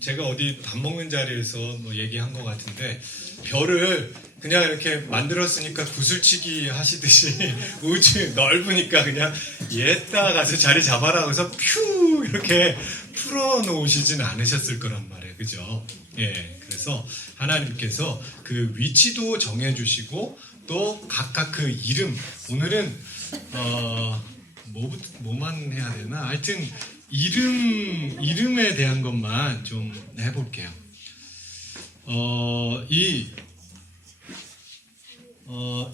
제가 어디 밥 먹는 자리에서 뭐 얘기한 것 같은데 별을 그냥 이렇게 만들었으니까 구슬치기 하시듯이 우주 넓으니까 그냥 얘따 가서 자리 잡아라 그래서 퓨 이렇게 풀어놓으시진 않으셨을 거란 말이에요. 그죠? 예. 그래서 하나님께서 그 위치도 정해주시고 또 각각 그 이름, 오늘은 뭐만 해야 되나? 하여튼 이름에 대한 것만 좀 해볼게요.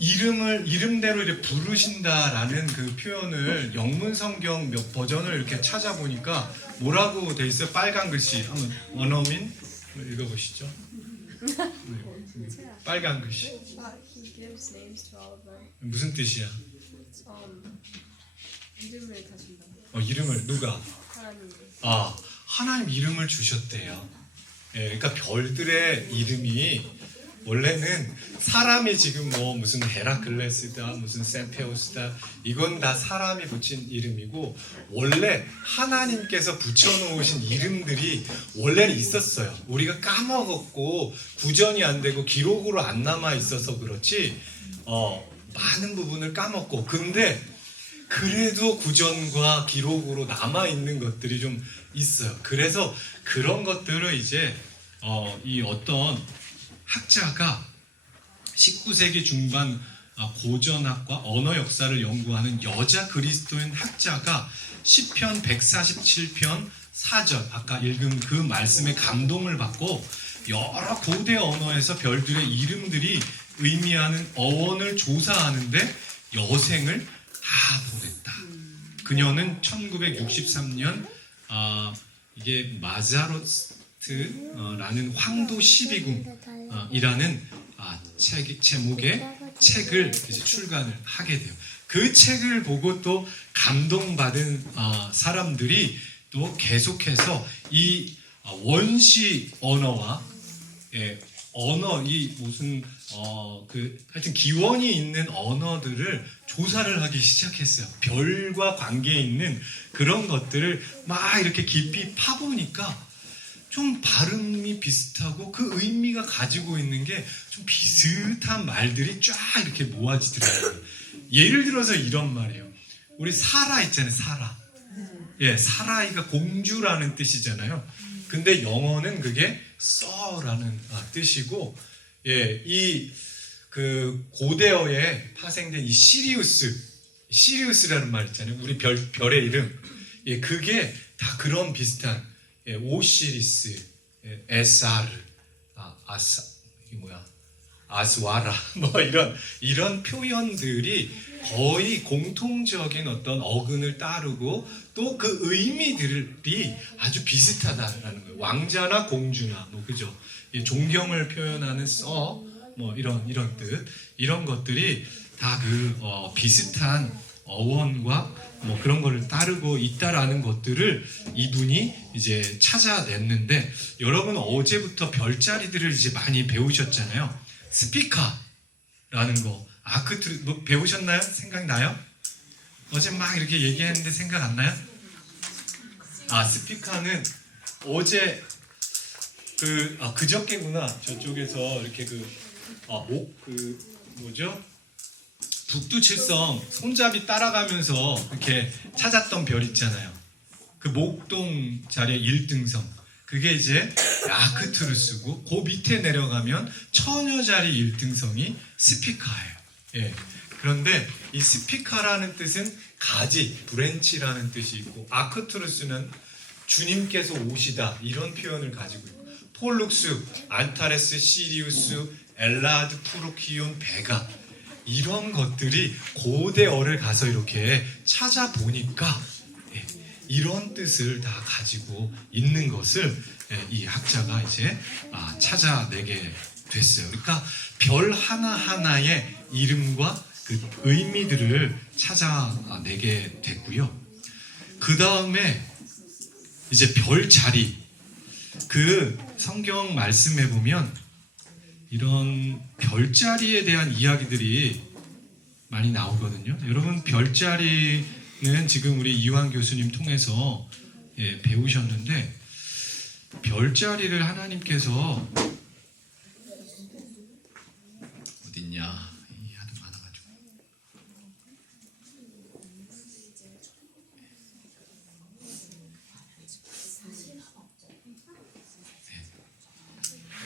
이름을 이름대로 이렇게 부르신다라는 그 표현을 영문 성경 몇 버전을 이렇게 찾아보니까 뭐라고 돼 있어요? 빨간 글씨. 한번 원어민 읽어보시죠. 빨간 글씨. He gives names to all of them. 무슨 뜻이야? 이름을 다 준다. 이름을 누가? 하나님이. 하나님 이름을 주셨대요. 예, 그러니까 별들의 이름이 원래는 사람이 지금 뭐 무슨 헤라클레스다, 무슨 셈페우스다, 이건 다 사람이 붙인 이름이고 원래 하나님께서 붙여놓으신 이름들이 원래는 있었어요. 우리가 까먹었고 구전이 안 되고 기록으로 안 남아 있어서 그렇지 많은 부분을 까먹고 근데 그래도 구전과 기록으로 남아있는 것들이 좀 있어요. 그래서 그런 것들을 이제 이 어떤 학자가 19세기 중반 고전학과 언어 역사를 연구하는 여자 그리스도인 학자가 시편 147편 4절 아까 읽은 그 말씀에 감동을 받고 여러 고대 언어에서 별들의 이름들이 의미하는 어원을 조사하는데 여생을 다 보냈다. 그녀는 1963년 이게 마자로트라는 황도 12궁이라는 책 제목의 책을 이제 출간을 하게 돼요. 그 책을 보고 또 감동받은 사람들이 또 계속해서 이 원시 언어와 언어 이 무슨 하여튼 기원이 있는 언어들을 조사를 하기 시작했어요. 별과 관계에 있는 그런 것들을 막 이렇게 깊이 파보니까 좀 발음이 비슷하고 그 의미가 가지고 있는 게 좀 비슷한 말들이 쫙 이렇게 모아지더라고요. 예를 들어서 이런 말이에요. 우리 사라 있잖아요. 사라. 예, 사라이가 공주라는 뜻이잖아요. 근데 영어는 그게 써라는 뜻이고, 예, 이 그 고대어에 파생된 이 시리우스라는 말 있잖아요. 우리 별의 이름, 예, 그게 다 그런 비슷한 오시리스, 에사르, 이게 뭐야, 아스와라, 뭐 이런 표현들이 거의 공통적인 어떤 어근을 따르고 또 그 의미들이 아주 비슷하다라는 거예요. 왕자나 공주나 뭐 그죠? 존경을 표현하는 뭐 이런 뜻 이런 것들이 다 그 비슷한 어원과 뭐 그런 거를 따르고 있다라는 것들을 이분이 이제 찾아냈는데 여러분 어제부터 별자리들을 이제 많이 배우셨잖아요. 스피카라는 거 뭐 배우셨나요? 생각나요? 어제 막 이렇게 얘기했는데 생각 안 나요? 스피카는 어제 그저께구나. 저쪽에서 이렇게 뭐죠? 북두칠성 손잡이 따라가면서 이렇게 찾았던 별 있잖아요. 그 목동 자리의 1등성. 그게 이제 아크투루스고 그 밑에 내려가면 처녀자리 1등성이 스피카예요. 예. 그런데 이 스피카라는 뜻은 가지, 브랜치라는 뜻이 있고 아크투루스는 주님께서 오시다 이런 표현을 가지고 있고 폴룩스, 안타레스, 시리우스, 엘라드, 프로키온, 베가 이런 것들이 고대어를 가서 이렇게 찾아보니까 이런 뜻을 다 가지고 있는 것을 이 학자가 이제 찾아내게 됐어요. 그러니까 별 하나하나의 이름과 그 의미들을 찾아내게 됐고요. 그 다음에 이제 별자리 그 성경 말씀에 보면 이런 별자리에 대한 이야기들이 많이 나오거든요. 여러분 별자리는 지금 우리 이완 교수님 통해서 배우셨는데 별자리를 하나님께서 어딨냐? 하도 많아가지고.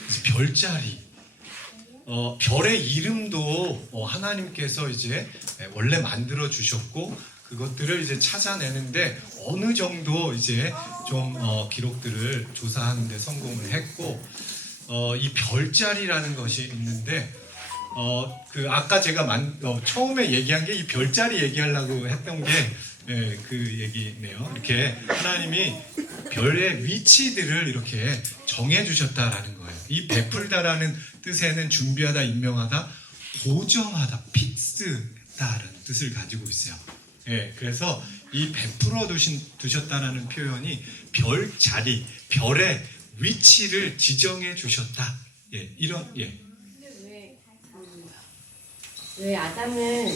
그래서 별자리, 별의 이름도 하나님께서 이제 원래 만들어 주셨고 그것들을 이제 찾아내는데 어느 정도 이제 좀 기록들을 조사하는데 성공을 했고 이 별자리라는 것이 있는데 그 아까 제가 처음에 얘기한 게 이 별자리 얘기하려고 했던 게 그 얘기네요. 이렇게 하나님이 별의 위치들을 이렇게 정해 주셨다라는 거예요. 이 베풀다라는 뜻에는 준비하다, 임명하다, 고정하다, 픽스다라는 뜻을 가지고 있어요. 그래서 이 베풀어 두셨다라는 표현이 별자리, 별의 위치를 지정해 주셨다. 근데 왜 아담은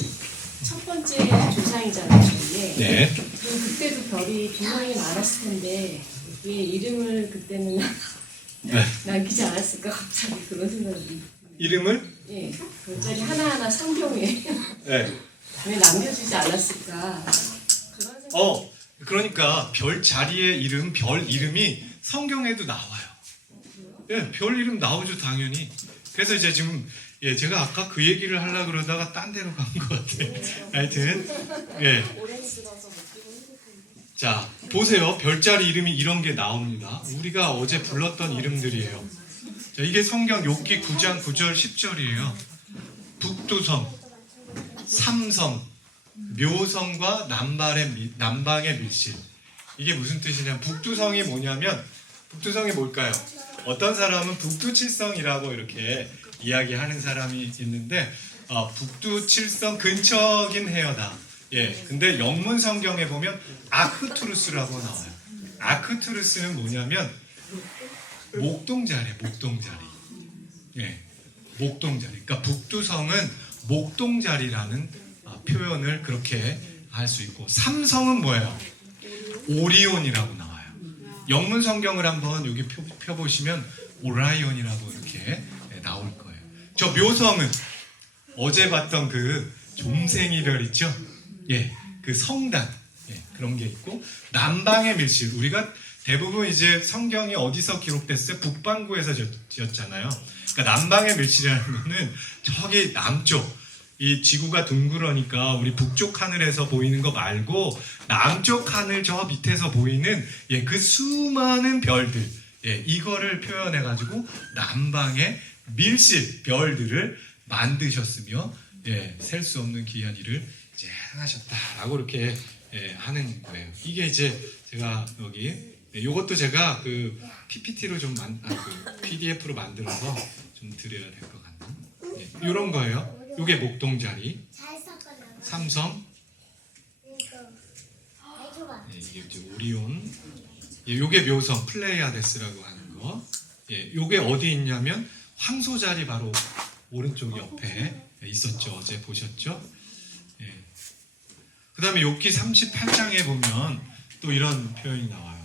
첫 번째 조상이잖아요, 저희의. 네. 그럼 그때도 별이 비명이 많았을 텐데 왜 이름을 그때는 남기지 않았을까 갑자기 그런 생각이. 이름을? 별자리 하나하나 성경에 네. 왜 남겨주지 않았을까 그런 생각. 그러니까 별자리의 이름, 별 이름이 성경에도 나와요. 별 이름 나오죠, 당연히. 그래서 이제 지금 제가 아까 그 얘기를 하려고 그러다가 딴 데로 간 것 같아요. 하여튼 자, 보세요. 별자리 이름이 이런 게 나옵니다. 우리가 어제 불렀던 이름들이에요. 자, 이게 성경 욥기 9장 9절 10절이에요. 북두성, 삼성, 묘성과 남방의 밀실. 이게 무슨 뜻이냐면 북두성이 뭐냐면 북두성이 뭘까요? 어떤 사람은 북두칠성이라고 이렇게 이야기하는 사람이 있는데 북두칠성 근처긴 해요 다. 근데 영문 성경에 보면 아크투루스라고 나와요. 아크투루스는 뭐냐면 목동자리, 목동자리. 목동자리. 그러니까 북두성은 목동자리라는 표현을 그렇게 할 수 있고, 삼성은 뭐예요? 오리온이라고 나와요. 영문 성경을 한번 여기 펴보시면 오라이온이라고 이렇게 나올 거예요. 저 묘성은 어제 봤던 그 좀생이별 있죠? 그 성단, 그런 게 있고, 남방의 밀실. 우리가 대부분 이제 성경이 어디서 기록됐어요? 북반구에서 지었잖아요. 그러니까 남방의 밀실이라는 거는 저기 남쪽, 이 지구가 둥그러니까 우리 북쪽 하늘에서 보이는 거 말고 남쪽 하늘 저 밑에서 보이는 그 수많은 별들, 이거를 표현해가지고 남방의 밀실 별들을 만드셨으며 셀 수 없는 귀한 일을 이제 행하셨다라고 이렇게 하는 거예요. 이게 이제 제가 여기 이것도 제가 그 PPT로 좀 그 PDF로 만들어서 좀 드려야 될 것 같네요. 이런 거예요. 이게 목동자리, 삼성, 이게 이제 오리온, 이게 묘성 플레이아데스라고 하는 거. 이게 어디 있냐면 황소자리 바로 오른쪽 옆에 있었죠. 어제 보셨죠? 그 다음에 욥기 38장에 보면 또 이런 표현이 나와요.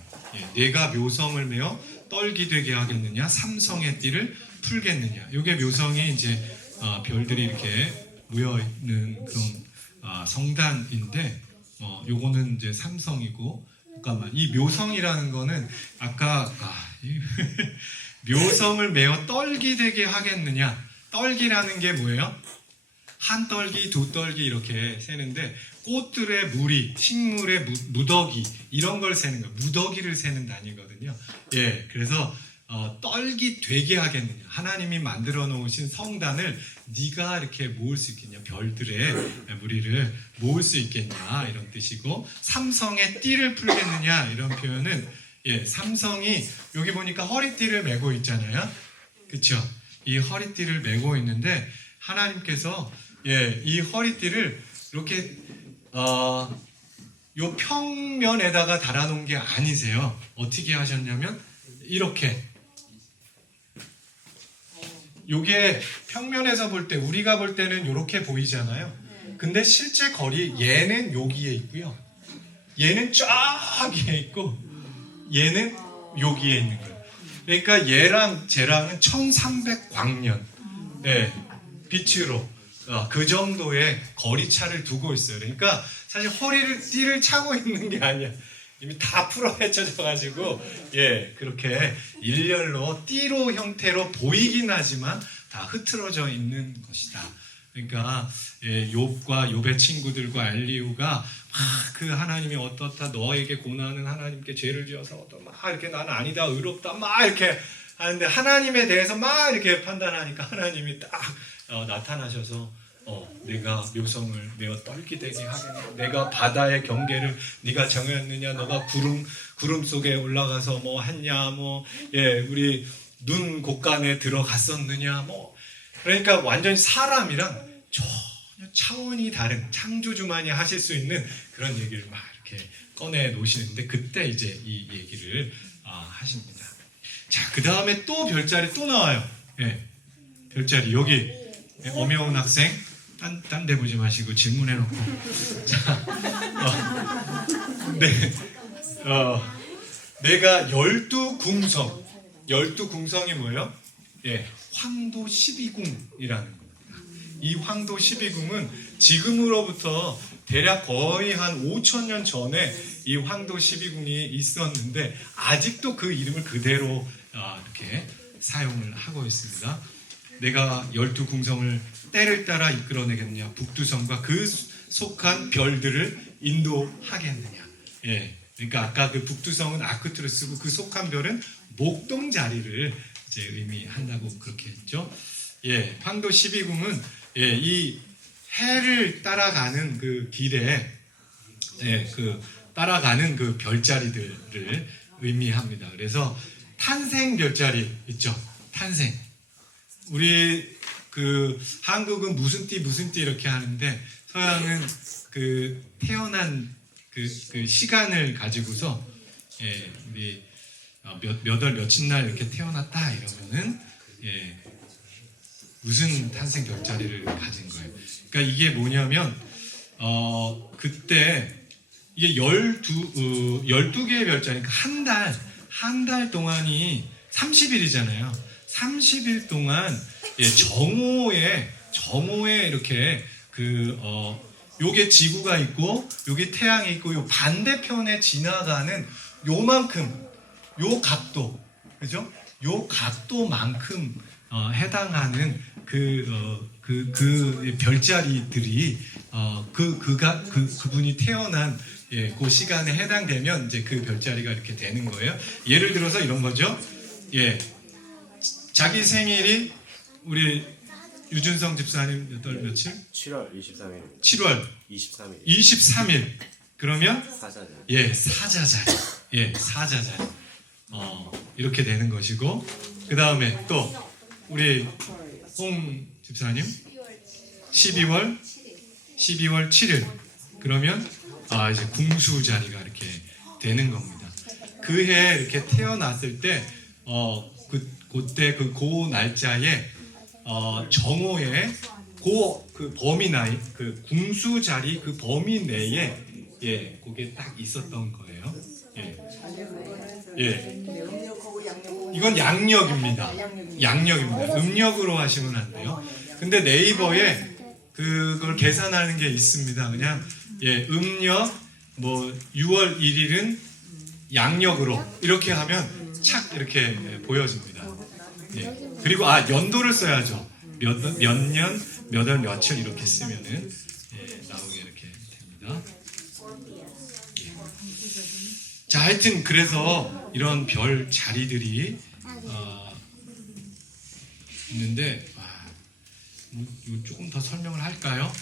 내가 묘성을 메어 떨기 되게 하겠느냐, 삼성의 띠를 풀겠느냐. 이게 묘성이 이제 별들이 이렇게 모여 있는 그런 성단인데, 요거는 이제 삼성이고, 잠깐만, 이 묘성이라는 거는 아까 묘성을 메어 떨기 되게 하겠느냐. 떨기라는 게 뭐예요? 한 떨기, 두 떨기 이렇게 세는데, 꽃들의 무리, 식물의 무더기 이런 걸 세는 거예요. 무더기를 세는 단위거든요. 그래서 떨기 되게 하겠느냐. 하나님이 만들어 놓으신 성단을 네가 이렇게 모을 수 있겠냐. 별들의 무리를 모을 수 있겠냐. 이런 뜻이고, 삼성의 띠를 풀겠느냐. 이런 표현은 삼성이 여기 보니까 허리띠를 메고 있잖아요. 그렇죠? 이 허리띠를 메고 있는데 하나님께서 이 허리띠를 이렇게 요 평면에다가 달아놓은 게 아니세요. 어떻게 하셨냐면 이렇게. 요게 평면에서 볼 때, 우리가 볼 때는 이렇게 보이잖아요. 근데 실제 거리, 얘는 여기에 있고요. 얘는 쫙 위에 있고, 얘는 여기에 있는 거예요. 그러니까 얘랑 쟤랑은 1300광년 네, 빛으로 그 정도의 거리차를 두고 있어요. 그러니까 사실 띠를 차고 있는 게 아니야. 이미 다 풀어 헤쳐져가지고 그렇게 일렬로 띠로 형태로 보이긴 하지만 다 흐트러져 있는 것이다. 그러니까 욥과 욥의 친구들과 엘리후가 그 하나님이 어떻다 너에게 고난은 하나님께 죄를 지어서 어떤 막 이렇게 나는 아니다 의롭다 막 이렇게 하는데 하나님에 대해서 막 이렇게 판단하니까 하나님이 딱 나타나셔서 내가 묘성을 내어 떨기되게 하겠냐, 내가 바다의 경계를 네가 정했느냐, 너가 구름 속에 올라가서 뭐 했냐, 우리 눈 곳간에 들어갔었느냐, 그러니까 완전히 사람이랑 전혀 차원이 다른 창조주만이 하실 수 있는 그런 얘기를 막 이렇게 꺼내 놓으시는데 그때 이제 이 얘기를 하십니다. 자, 그 다음에 또 별자리 또 나와요. 별자리 여기 엄여운 학생 딴 데 보지 마시고 질문해놓고 자, 내가 12궁성이 뭐예요? 황도 12궁이라는 겁니다. 이 황도 12궁은 지금으로부터 대략 거의 한 5,000년 전에 이 황도 12궁이 있었는데 아직도 그 이름을 그대로 이렇게 사용을 하고 있습니다. 내가 12궁성을 때를 따라 이끌어내겠느냐, 북두성과 그 속한 별들을 인도하겠느냐. 그러니까 아까 그 북두성은 아크투루스고 그 속한 별은 목동자리를 이제 의미한다고 그렇게 했죠. 황도 12궁은 이 해를 따라가는 그 길에 그 따라가는 그 별자리들을 의미합니다. 그래서 탄생 별자리 있죠. 탄생. 우리 그 한국은 무슨 띠 이렇게 하는데 서양은 그 태어난 그 시간을 가지고서 우리 몇 월 며칠 날 이렇게 태어났다 이러면은 무슨 탄생 별자리를 가진 거예요. 그러니까 이게 뭐냐면 그때 이게 12개의 별자리, 그러니까 한 달 동안이 30일이잖아요. 30일 동안 정오에 이렇게 요게 지구가 있고 요게 태양이 있고 요 반대편에 지나가는 요만큼 요 각도, 그죠? 요 각도만큼 해당하는 그 별자리들이 그분이 태어난 그 시간에 해당되면 이제 그 별자리가 이렇게 되는 거예요. 예를 들어서 이런 거죠. 자기 생일이 우리 유준성 집사님 몇 월 며칠? 7월 23일. 7월 23일. 그러면 사자자리. 사자자리. 사자자리. 이렇게 되는 것이고, 그 다음에 또 우리 홍 집사님 12월 7일. 그러면 이제 궁수 자리가 이렇게 되는 겁니다. 그 해 이렇게 태어났을 때 그때 그 날짜에 정오에 그 범위 나이, 그 궁수 자리 그 범위 내에 그게 딱 있었던 거예요. 이건 양력입니다. 음력으로 하시면 안 돼요. 근데 네이버에 그걸 계산하는 게 있습니다. 그냥 음력 6월 1일은 양력으로 이렇게 하면 착 이렇게 보여집니다. 그리고 연도를 써야죠. 몇 년, 몇 월, 며칠 이렇게 쓰면은 나오게 이렇게 됩니다. 자, 하여튼 그래서 이런 별 자리들이 있는데 조금 더 설명을 할까요?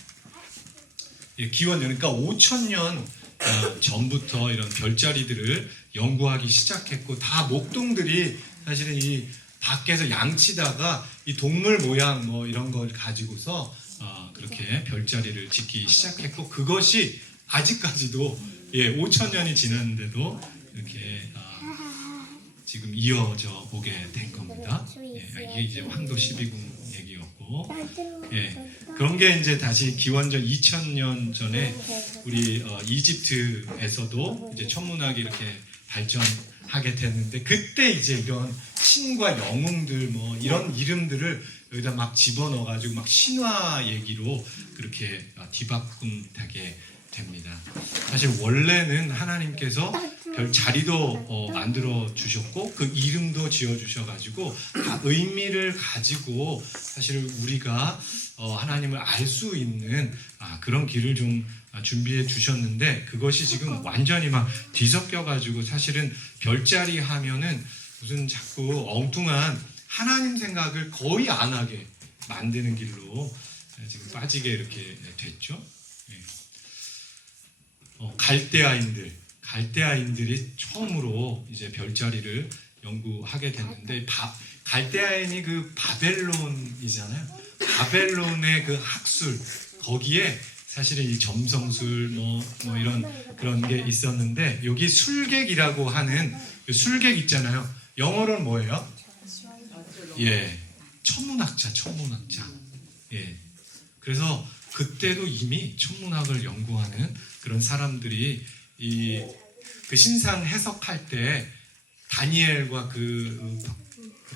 기원, 그러니까 5,000년 전부터 이런 별자리들을 연구하기 시작했고, 다 목동들이 사실은 이 밖에서 양치다가 이 동물 모양 이런 걸 가지고서 그렇게 별자리를 짓기 시작했고, 그것이 아직까지도 5,000년이 지났는데도 이렇게 지금 이어져 오게 된 겁니다. 이게 이제 황도 12궁 얘기였고, 그런 게 이제 다시 기원전 2,000년 전에 우리 이집트에서도 이제 천문학이 이렇게 발전하게 됐는데, 그때 이제 이런 신과 영웅들 뭐 이런 이름들을 여기다 막 집어넣어가지고 막 신화 얘기로 그렇게 뒤바꿈하게 됩니다. 사실 원래는 하나님께서 별 자리도 만들어 주셨고 그 이름도 지어 주셔가지고 다 의미를 가지고 사실 우리가 하나님을 알 수 있는 그런 길을 좀 준비해 주셨는데 그것이 지금 완전히 막 뒤섞여가지고 사실은 별자리 하면은 무슨 자꾸 엉뚱한 하나님 생각을 거의 안 하게 만드는 길로 지금 빠지게 이렇게 됐죠. 갈대아인들이 처음으로 이제 별자리를 연구하게 됐는데 갈대아인이 그 바벨론이잖아요. 바벨론의 그 학술 거기에 사실은 이 점성술 뭐 이런 그런 게 있었는데 여기 술객이라고 하는 그 술객 있잖아요. 영어로는 뭐예요? 예, 천문학자. 예, 그래서 그때도 이미 천문학을 연구하는 그런 사람들이 그 신상 해석할 때 다니엘과 그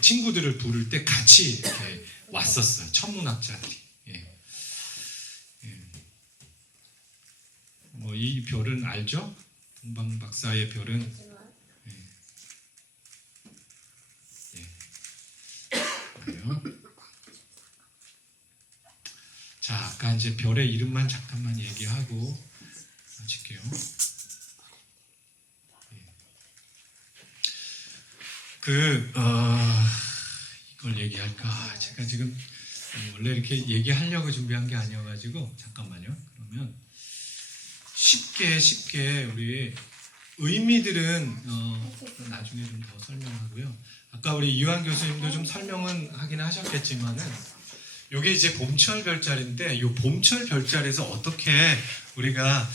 친구들을 부를 때 같이 이렇게 왔었어요. 천문학자들이. 예. 뭐 이 별은 알죠? 동방 박사의 별은 그래요. 자, 아까 이제 별의 이름만 잠깐만 얘기하고 마칠게요. 이걸 얘기할까? 제가 지금 원래 이렇게 얘기하려고 준비한 게 아니어가지고 잠깐만요. 그러면 쉽게 우리 의미들은 나중에 좀 더 설명하고요. 아까 우리 이완 교수님도 좀 설명은 하긴 하셨겠지만은 이게 이제 봄철 별자리인데 이 봄철 별자리에서 어떻게 우리가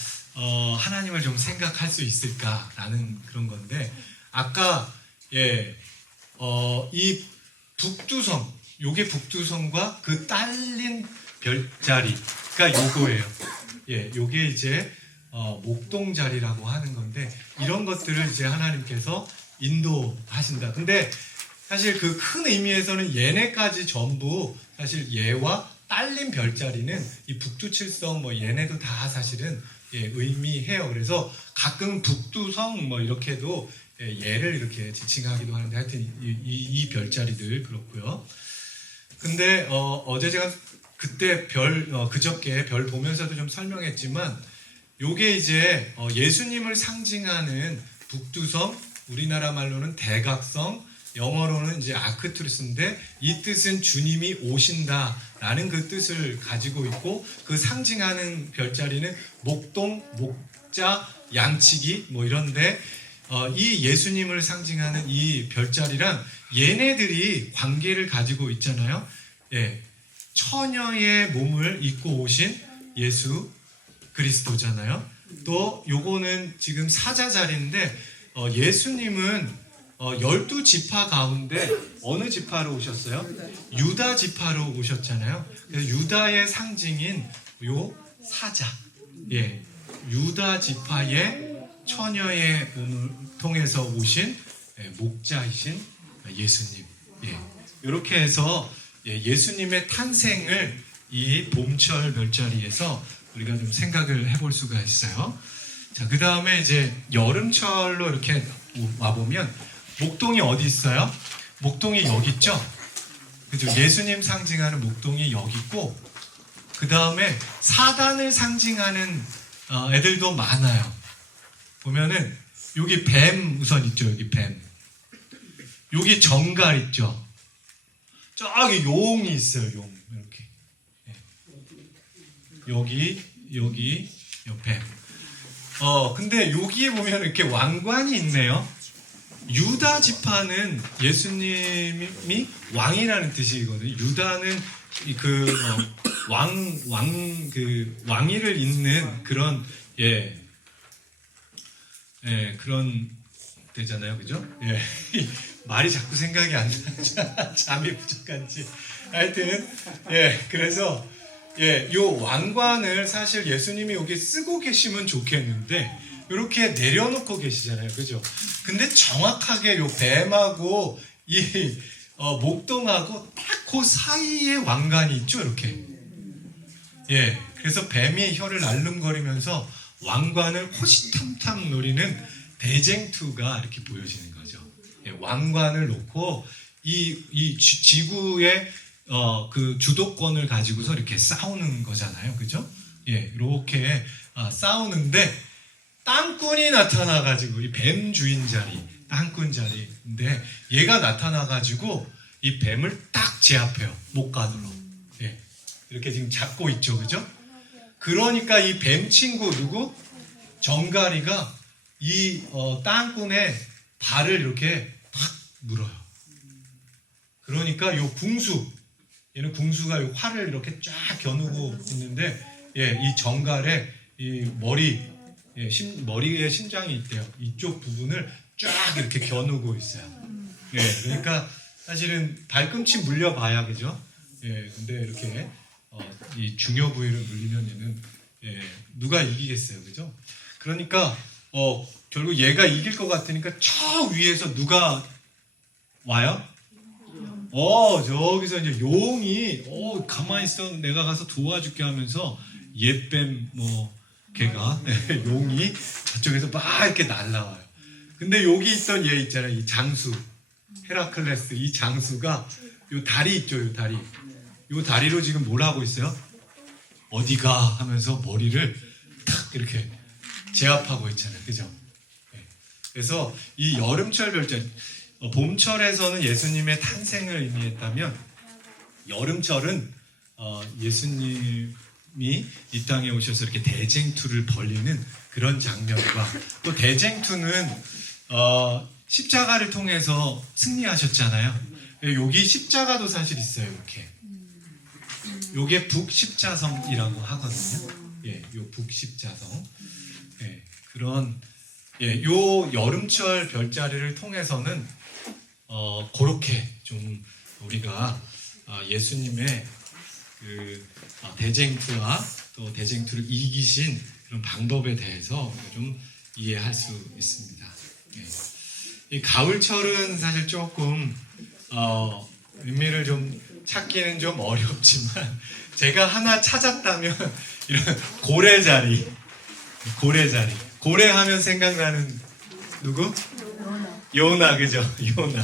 하나님을 좀 생각할 수 있을까라는 그런 건데 아까 이 북두성 요게 북두성과 그 딸린 별자리가 요거예요. 요게 이제 목동자리라고 하는 건데 이런 것들을 이제 하나님께서 인도하신다. 근데 사실 그 큰 의미에서는 얘네까지 전부 사실 얘와 딸린 별자리는 이 북두칠성 뭐 얘네도 다 사실은 의미해요. 그래서 가끔 북두성 뭐 이렇게도 얘를 이렇게 지칭하기도 하는데 하여튼 이 별자리들 그렇고요. 근데 어제 제가 그때 그저께 별 보면서도 좀 설명했지만 요게 이제 예수님을 상징하는 북두성, 우리나라 말로는 대각성, 영어로는 이제 아크투루스인데 이 뜻은 주님이 오신다라는 그 뜻을 가지고 있고 그 상징하는 별자리는 목동, 목자, 양치기 뭐 이런데 이 예수님을 상징하는 이 별자리랑 얘네들이 관계를 가지고 있잖아요. 처녀의 몸을 입고 오신 예수 그리스도잖아요. 또 요거는 지금 사자자리인데 예수님은 12지파 가운데 어느 지파로 오셨어요? 유다 지파로 오셨잖아요. 그래서 유다의 상징인 요 사자, 유다 지파의 처녀의 몸을 통해서 오신 목자이신 예수님. 이렇게 해서 예수님의 탄생을 이 봄철 별자리에서 우리가 좀 생각을 해볼 수가 있어요. 자, 그 다음에 이제 여름철로 이렇게 와보면 목동이 어디 있어요? 목동이 여기 있죠? 그죠? 예수님 상징하는 목동이 여기 있고, 그 다음에 사단을 상징하는 애들도 많아요. 보면은 여기 뱀 우선 있죠. 여기 뱀. 여기 정갈 있죠. 저기 용이 있어요. 용 이렇게. 여기 뱀. 근데 여기에 보면 이렇게 왕관이 있네요. 유다 지파는 예수님이 왕이라는 뜻이거든요. 유다는 왕위를 잇는 그런 그런 되잖아요, 그죠? 말이 자꾸 생각이 안 나죠. 잠이 부족한지. 하여튼 그래서 요 왕관을 사실 예수님이 여기 쓰고 계시면 좋겠는데 이렇게 내려놓고 계시잖아요, 그죠? 근데 정확하게 요 뱀하고 이 목동하고 딱 그 사이에 왕관이 있죠, 이렇게. 예, 그래서 뱀이 혀를 알름거리면서 왕관을 호시탐탐 노리는 대쟁투가 이렇게 보여지는 거죠. 예, 왕관을 놓고 이 지구의 그 주도권을 가지고서 이렇게 싸우는 거잖아요, 그죠? 예, 이렇게 싸우는데 땅꾼이 나타나가지고 이 뱀 주인 자리, 땅꾼 자리인데 얘가 나타나가지고 이 뱀을 딱 제압해요, 목관으로. 예, 이렇게 지금 잡고 있죠, 그죠? 그러니까 이 뱀 친구 누구? 정가리가 이 땅꾼의 발을 이렇게 탁 물어요. 그러니까 요 궁수, 얘는 궁수가 요 활을 이렇게 쫙 겨누고 있는데, 예, 이 정갈에 이 머리, 예, 머리에 심장이 있대요. 이쪽 부분을 쫙 이렇게 겨누고 있어요. 예, 그러니까 사실은 발꿈치 물려봐야, 그죠? 예, 근데 이렇게 이 중요 부위를 물리면 얘는, 예, 누가 이기겠어요, 그죠? 그러니까 결국 얘가 이길 것 같으니까 저 위에서 누가 와요? 저기서 이제 용이 가만히 있어, 내가 가서 도와줄게 하면서 옛뱀 걔가 용이 저쪽에서 막 이렇게 날라와요. 근데 여기 있던 얘 있잖아요, 이 장수 헤라클레스, 이 장수가 요 다리 있죠, 요 다리. 요 다리로 지금 뭘 하고 있어요? 어디가 하면서 머리를 탁 이렇게 제압하고 있잖아요, 그죠? 그래서 이 여름철 별자리, 봄철에서는 예수님의 탄생을 의미했다면 여름철은 예수님이 이 땅에 오셔서 이렇게 대쟁투를 벌리는 그런 장면과, 또 대쟁투는 십자가를 통해서 승리하셨잖아요. 여기 십자가도 사실 있어요, 이렇게. 요게 북십자성이라고 하거든요. 예, 요 북십자성. 예, 그런, 예, 요 여름철 별자리를 통해서는 그렇게 좀 우리가 예수님의 그 대쟁투와 또 대쟁투를 이기신 그런 방법에 대해서 좀 이해할 수 있습니다. 예. 이 가을철은 사실 조금 의미를 좀 찾기는 좀 어렵지만, 제가 하나 찾았다면 이런 고래자리, 고래하면 생각나는 누구? 요나, 그죠? 요나.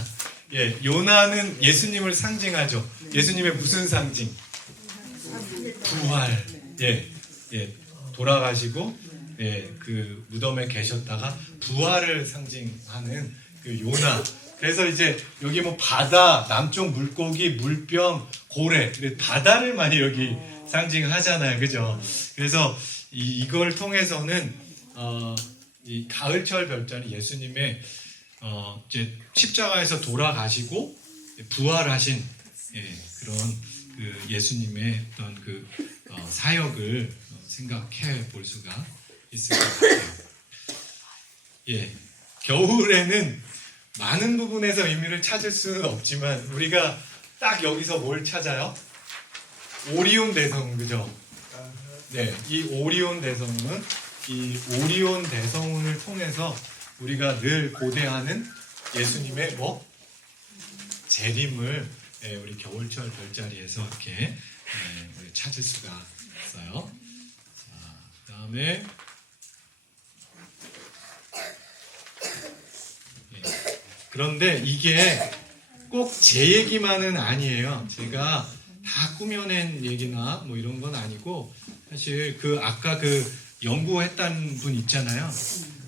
예, 요나는 예수님을 상징하죠. 예수님의 무슨 상징? 부활. 예, 돌아가시고, 예, 그 무덤에 계셨다가 부활을 상징하는 그 요나. 그래서 이제 여기 바다, 남쪽 물고기, 물병, 고래, 바다를 많이 여기 상징하잖아요, 그죠? 그래서 이걸 통해서는 이 가을철 별자리, 예수님의 이제 십자가에서 돌아가시고 부활하신, 예, 그런 그 예수님의 어떤 그 사역을 생각해 볼 수가 있을 것 같아요. 예, 겨울에는 많은 부분에서 의미를 찾을 수는 없지만 우리가 딱 여기서 뭘 찾아요? 오리온 대성, 그죠? 네, 이 오리온 대성은 이 오리온 대성운을 통해서 우리가 늘 고대하는 예수님의 재림을, 예, 우리 겨울철 별자리에서 이렇게 찾을 수가 있어요. 자, 그다음에 그런데 이게 꼭 제 얘기만은 아니에요. 제가 다 꾸며낸 얘기나 이런 건 아니고, 사실 아까 연구했던 분 있잖아요.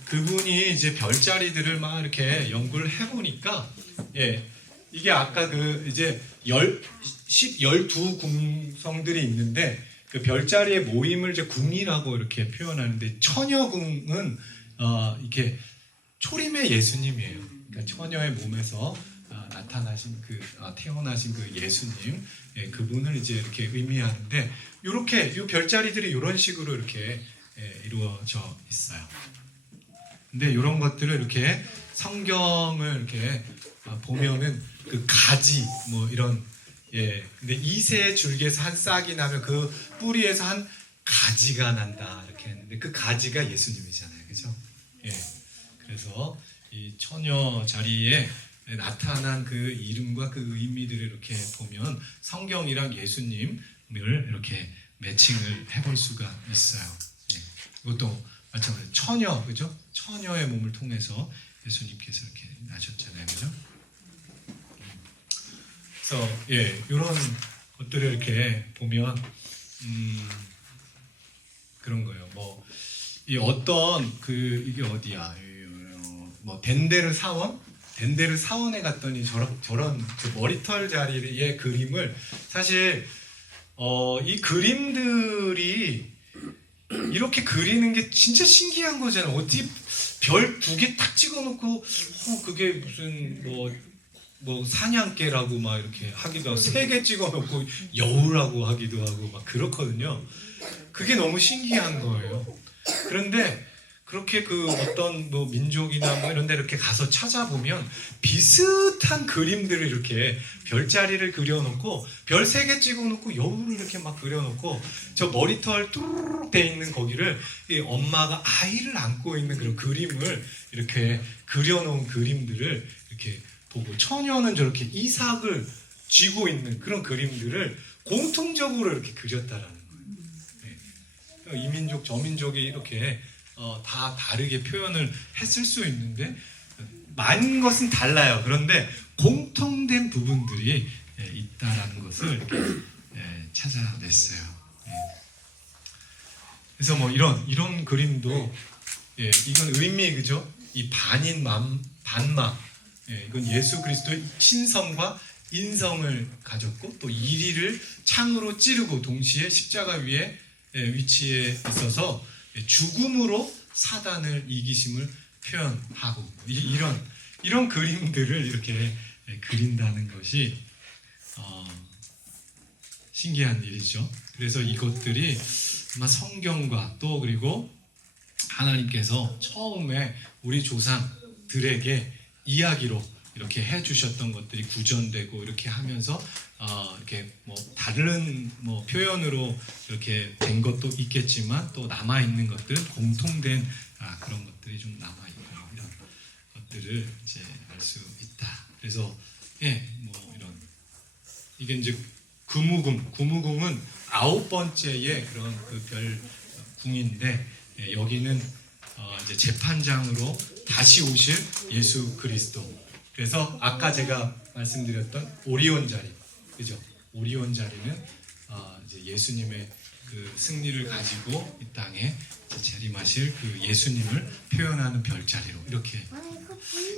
그분이 이제 별자리들을 막 이렇게 연구를 해보니까, 예, 이게 아까 이제 12궁성들이 있는데, 그 별자리의 모임을 이제 궁이라고 이렇게 표현하는데, 처녀궁은 이렇게 초림의 예수님이에요. 그러니까 처녀의 몸에서 나타나신 태어나신 그 예수님, 예, 그분을 이제 이렇게 의미하는데, 이렇게 이 별자리들이 이런 식으로 이렇게 이루어져 있어요. 근데 이런 것들을 이렇게 성경을 이렇게 보면은 그 가지 이런, 예, 근데 이새 줄기에서 한 싹이 나면 그 뿌리에서 한 가지가 난다 이렇게 했는데, 그 가지가 예수님이잖아요, 그죠? 예, 그래서 이 처녀 자리에 나타난 그 이름과 그 의미들을 이렇게 보면 성경이랑 예수님을 이렇게 매칭을 해볼 수가 있어요. 예. 이것도 마찬가지로 처녀, 그죠? 처녀의 몸을 통해서 예수님께서 이렇게 나셨잖아요, 그죠? 그래서 예, 이런 것들을 이렇게 보면 그런 거예요. 뭐 이 어떤 그 이게 어디야? 뭐 덴데르 사원에 갔더니 저런 그 머리털 자리의 그림을 사실 이 그림들이 이렇게 그리는 게 진짜 신기한 거잖아요. 어떻게 별 2개 딱 찍어놓고 그게 무슨 뭐 사냥개라고 막 이렇게 하기도 하고 3개 찍어놓고 여우라고 하기도 하고 막 그렇거든요. 그게 너무 신기한 거예요. 그런데 그렇게 그 어떤 뭐 민족이나 뭐 이런 데 이렇게 가서 찾아보면 비슷한 그림들을 이렇게 별자리를 그려놓고 별 3개 찍어놓고 여우를 이렇게 막 그려놓고 저 머리털 뚜루룩 돼 있는 거기를 이 엄마가 아이를 안고 있는 그런 그림을 이렇게 그려놓은 그림들을 이렇게 보고 처녀는 저렇게 이삭을 쥐고 있는 그런 그림들을 공통적으로 이렇게 그렸다라는 거예요. 네. 이 민족 저 민족이 이렇게 다 다르게 표현을 했을 수 있는데 많은 것은 달라요. 그런데 공통된 부분들이 있다라는 것을 이렇게 찾아냈어요. 그래서 뭐 이런 그림도 이건 의미 그죠? 이 반인 반마 이건 예수 그리스도의 신성과 인성을 가졌고 또 이리를 창으로 찌르고 동시에 십자가 위에 위치해 있어서 죽음으로 사단을 이기심을 표현하고 이런 그림들을 이렇게 그린다는 것이 신기한 일이죠. 그래서 이것들이 아마 성경과 또 그리고 하나님께서 처음에 우리 조상들에게 이야기로 이렇게 해주셨던 것들이 구전되고 이렇게 하면서 이렇게 뭐 다른 뭐 표현으로 이렇게 된 것도 있겠지만 또 남아 있는 것들은 공통된 그런 것들이 좀 남아 있고 이런 것들을 이제 알 수 있다. 그래서 뭐 이런 이게 이제 구무궁은 9번째의 그런 그 별 궁인데 여기는 이제 재판장으로 다시 오실 예수 그리스도. 그래서 아까 제가 말씀드렸던 오리온 자리, 그죠? 오리온 자리는 이제 예수님의 그 승리를 가지고 이 땅에 재림하실 그 예수님을 표현하는 별자리로 이렇게.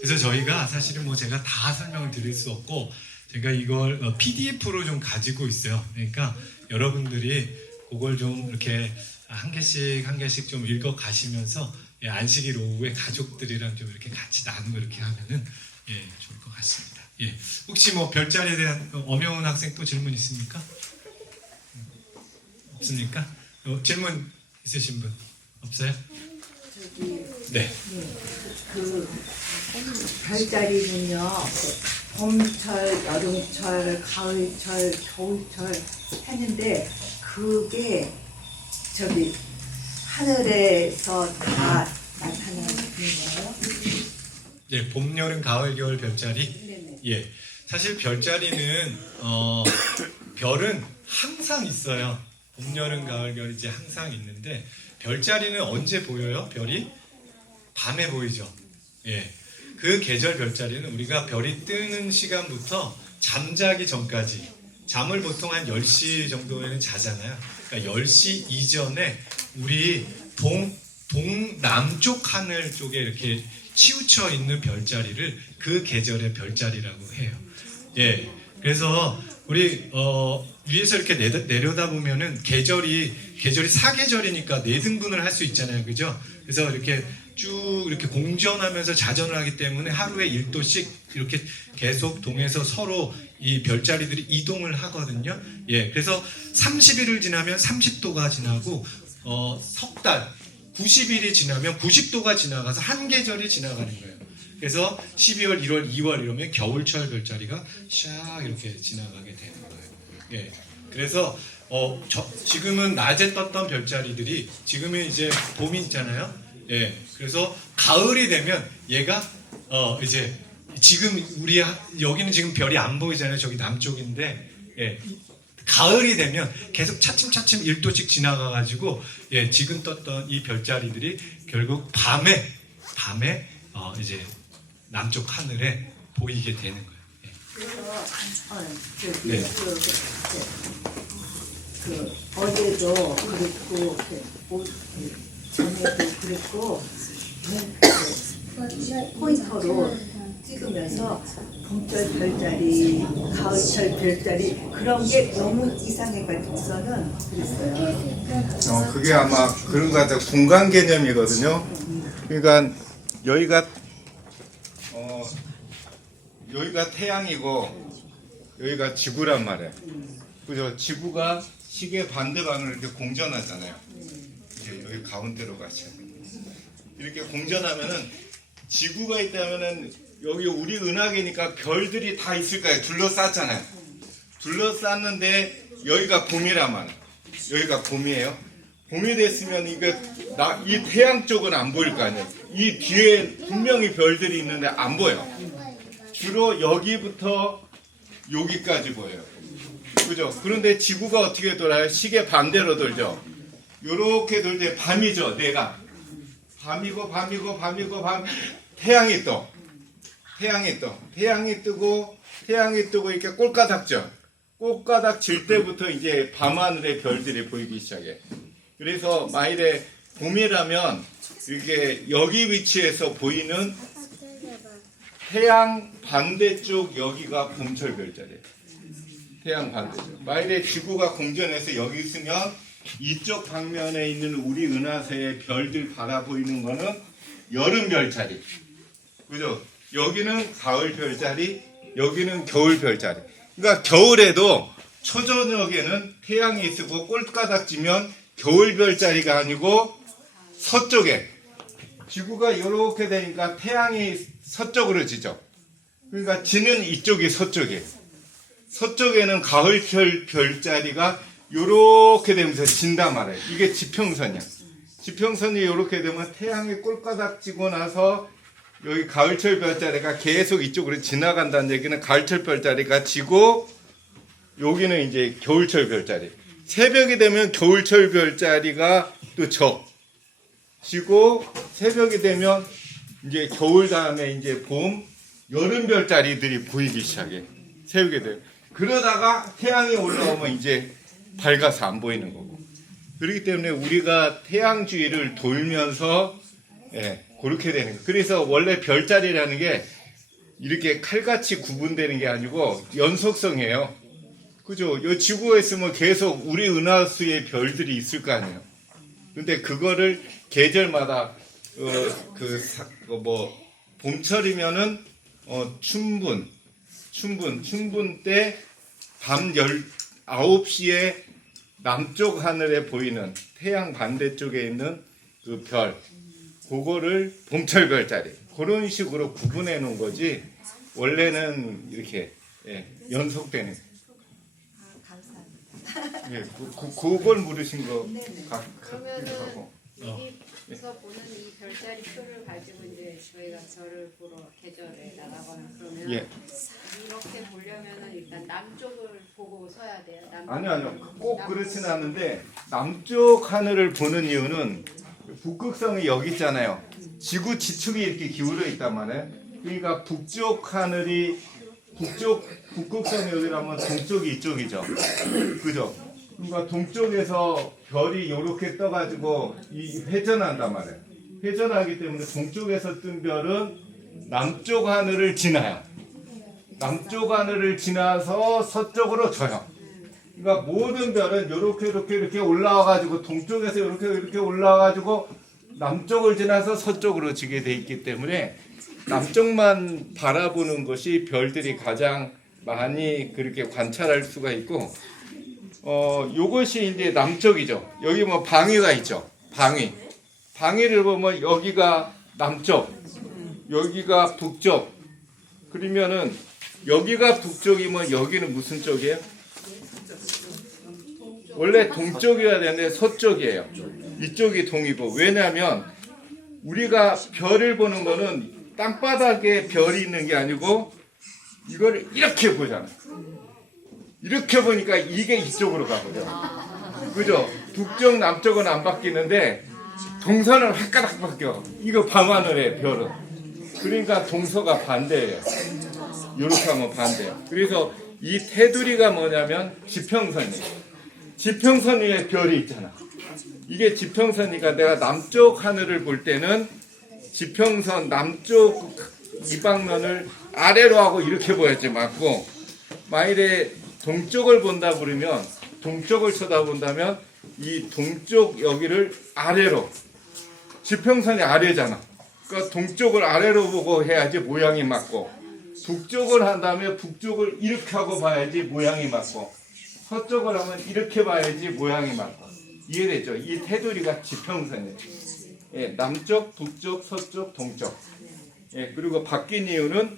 그래서 저희가 사실은 뭐 제가 다 설명을 드릴 수 없고 제가 이걸 PDF로 좀 가지고 있어요. 그러니까 여러분들이 그걸 좀 이렇게 한 개씩 좀 읽어 가시면서 안식일 오후에 가족들이랑 좀 이렇게 같이 나누고 이렇게 하면은 좋을 것 같습니다. 혹시 뭐 별자리에 대한 엄영훈 학생 또 질문 있습니까? 없습니까? 질문 있으신 분 없어요? 네. 그 별자리는요, 봄철, 여름철, 가을철, 겨울철 했는데 그게 하늘에서 다 나타나는 거예요. 봄, 여름, 가을, 겨울 별자리. 네네. 사실 별자리는 별은 항상 있어요. 봄, 여름, 가을, 겨울 이제 항상 있는데 별자리는 언제 보여요? 별이 밤에 보이죠. 그 계절 별자리는 우리가 별이 뜨는 시간부터 잠자기 전까지 잠을 보통 한 10시 정도에는 자잖아요. 그러니까 10시 이전에 우리 동남쪽 하늘 쪽에 이렇게 치우쳐 있는 별자리를 그 계절의 별자리라고 해요. 그래서 우리 위에서 이렇게 내려다 보면은 계절이 사계절이니까 4등분을 할 수 있잖아요, 그죠? 그래서 이렇게 쭉 이렇게 공전하면서 자전을 하기 때문에 하루에 1도씩 이렇게 계속 동에서 서로 이 별자리들이 이동을 하거든요. 그래서 30일을 지나면 30도가 지나고 석 달 90일이 지나면 90도가 지나가서 한 계절이 지나가는 거예요. 그래서 12월, 1월, 2월 이러면 겨울철 별자리가 샥 이렇게 지나가게 되는 거예요. 그래서 지금은 낮에 떴던 별자리들이 지금은 이제 봄이 있잖아요. 그래서 가을이 되면 얘가 이제 지금 여기는 지금 별이 안 보이잖아요. 저기 남쪽인데, 예, 가을이 되면 계속 차츰차츰 1도씩 지나가가지고, 예, 지금 떴던 이 별자리들이 결국 밤에 이제 남쪽 하늘에 보이게 되는 거예요. 예. 네. 어제도 그랬고 전에도 그랬고 포인터로 찍으면서 봄철 별자리, 가을철 별자리 그런 게 너무 이상해가지고서는 그랬어요. 그게 아마 그런 것 같아요. 공간 개념이거든요. 그러니까 여기가 여기가 태양이고 여기가 지구란 말이에요. 그죠? 지구가 시계 반대방을 이렇게 공전하잖아요. 이제 여기 가운데로 가셔야 돼요. 이렇게 공전하면은 지구가 있다면은 여기 우리 은하계니까 별들이 다 있을 거예요. 둘러쌌잖아요. 둘러쌌는데 여기가 봄이란 말이에요. 여기가 봄이에요. 봄이 됐으면 이 태양 쪽은 안 보일 거 아니에요. 이 뒤에 분명히 별들이 있는데 안 보여. 주로 여기부터 여기까지 보여요. 그죠? 그런데 지구가 어떻게 돌아요? 시계 반대로 돌죠. 요렇게 돌 때 밤이죠. 내가 밤이고 태양이 뜨고 이렇게 꼴가닥죠. 꼴가닥 질 때부터 이제 밤하늘의 별들이 보이기 시작해. 그래서 만일에 봄이라면 이렇게 여기 위치에서 보이는 태양 반대쪽 여기가 봄철 별자리예요. 태양 반대쪽. 만일에 지구가 공전해서 여기 있으면 이쪽 방면에 있는 우리 은하수의 별들 바라보이는 거는 여름 별자리. 그죠? 여기는 가을 별자리, 여기는 겨울 별자리. 그러니까 겨울에도 초저녁에는 태양이 있고 꼴가닥 지면 겨울 별자리가 아니고 서쪽에 지구가 이렇게 되니까 태양이 서쪽으로 지죠. 그러니까 지는 이쪽이 서쪽이에요. 서쪽에는 가을철 별자리가 이렇게 되면서 진단 말이에요. 이게 지평선이야. 지평선이 이렇게 되면 태양이 꼴가닥 지고 나서 여기 가을철 별자리가 계속 이쪽으로 지나간다는 얘기는 가을철 별자리가 지고 여기는 이제 겨울철 별자리. 새벽이 되면 겨울철 별자리가 또 지고 새벽이 되면 이제 겨울 다음에 이제 봄, 여름 별자리들이 보이기 시작해. 새벽이 되면. 그러다가 태양이 올라오면 이제 밝아서 안 보이는 거고. 그렇기 때문에 우리가 태양 주위를 돌면서 그렇게 되는 거예요. 그래서 원래 별자리라는 게 이렇게 칼같이 구분되는 게 아니고 연속성이에요. 그죠? 이 지구에 있으면 계속 우리 은하수의 별들이 있을 거 아니에요. 근데 그거를 계절마다 봄철이면은 춘분 때 밤 9시에 남쪽 하늘에 보이는 태양 반대쪽에 있는 그 별, 그거를 봄철 별자리. 그런 식으로 구분해 놓은 거지, 원래는 이렇게 연속되는. 그걸 물으신 거 그러면은 여기서 보는 이 별자리 표를 가지고 이제 저희가 절을 보러 계절에 나가거나 그러면 이렇게 보려면은 일단 남쪽을 보고 서야 돼요. 아니요. 꼭 그렇진 않은데 남쪽 하늘을 보는 이유는 북극성이 여기 있잖아요. 지구 지축이 이렇게 기울어 있단 말이에요. 그러니까 북쪽 하늘이 북극성이 여기라면 동쪽이 이쪽이죠. 그죠? 그러니까 동쪽에서 별이 이렇게 떠가지고 회전한단 말이에요. 회전하기 때문에 동쪽에서 뜬 별은 남쪽 하늘을 지나요. 남쪽 하늘을 지나서 서쪽으로 져요. 그러니까 모든 별은 이렇게 올라와가지고 동쪽에서 이렇게 올라와가지고 남쪽을 지나서 서쪽으로 지게 돼 있기 때문에 남쪽만 바라보는 것이 별들이 가장 많이 그렇게 관찰할 수가 있고, 요것이 이제 남쪽이죠. 여기 뭐 방위가 있죠. 방위를 보면 여기가 남쪽, 여기가 북쪽. 그러면은 여기가 북쪽이면 여기는 무슨 쪽이에요? 원래 동쪽이어야 되는데 서쪽이에요. 이쪽이 동이고. 왜냐하면 우리가 별을 보는 거는 땅바닥에 별이 있는 게 아니고 이거를 이렇게 보잖아. 이렇게 보니까 이게 이쪽으로 가거든. 그죠? 북쪽 남쪽은 안 바뀌는데 동서는 확가닥 바뀌어. 이거 밤하늘의 별은. 그러니까 동서가 반대예요. 이렇게 하면 반대예요. 그래서 이 테두리가 뭐냐면 지평선이에요. 지평선 위에 별이 있잖아. 이게 지평선이니까 내가 남쪽 하늘을 볼 때는 지평선 남쪽 이방면을 아래로 하고 이렇게 보야지 맞고, 만일에 동쪽을 본다 그러면 동쪽을 쳐다본다면 이 동쪽 여기를 아래로, 지평선이 아래잖아. 그러니까 동쪽을 아래로 보고 해야지 모양이 맞고, 북쪽을 한다면 북쪽을 이렇게 하고 봐야지 모양이 맞고, 서쪽을 하면 이렇게 봐야지 모양이 맞고. 이해되죠? 이 테두리가 지평선이에요. 예, 남쪽, 북쪽, 서쪽, 동쪽. 예, 그리고 바뀐 이유는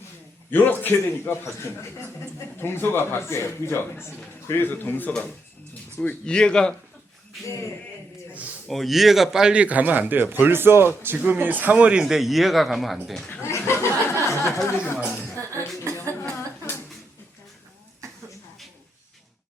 이렇게 되니까 바뀌는 거예요. 동서가 바뀌어요. 그죠? 그래서 동서가. 이해가? 이해가 빨리 가면 안 돼요. 벌써 지금이 3월인데 이해가 가면 안 돼. 아직 할 일이 많아요.